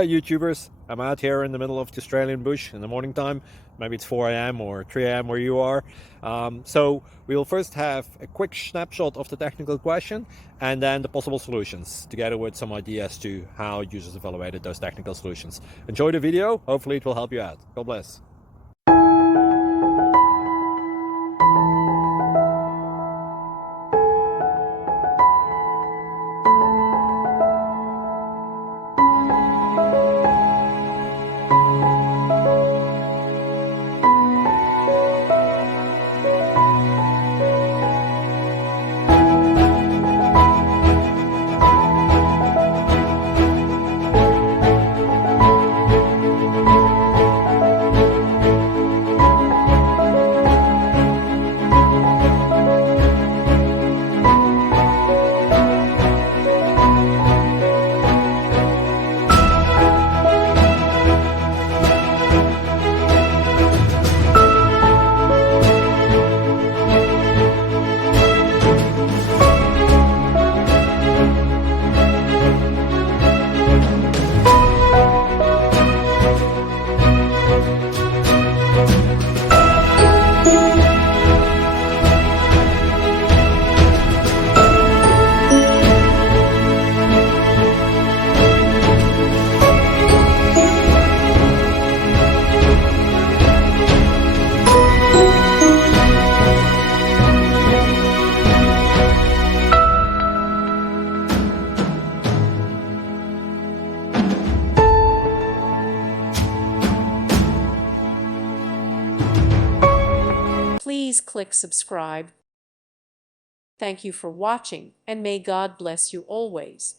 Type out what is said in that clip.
Hi YouTubers, I'm out here in the middle of the Australian bush in the morning time. Maybe it's 4 a.m. or 3 a.m. where you are. So we will first have a quick snapshot of the technical question and then the possible solutions, together with some ideas to how users evaluated those technical solutions. Enjoy the video, hopefully it will help you out. God bless. Please click subscribe. Thank you for watching, and may God bless you always.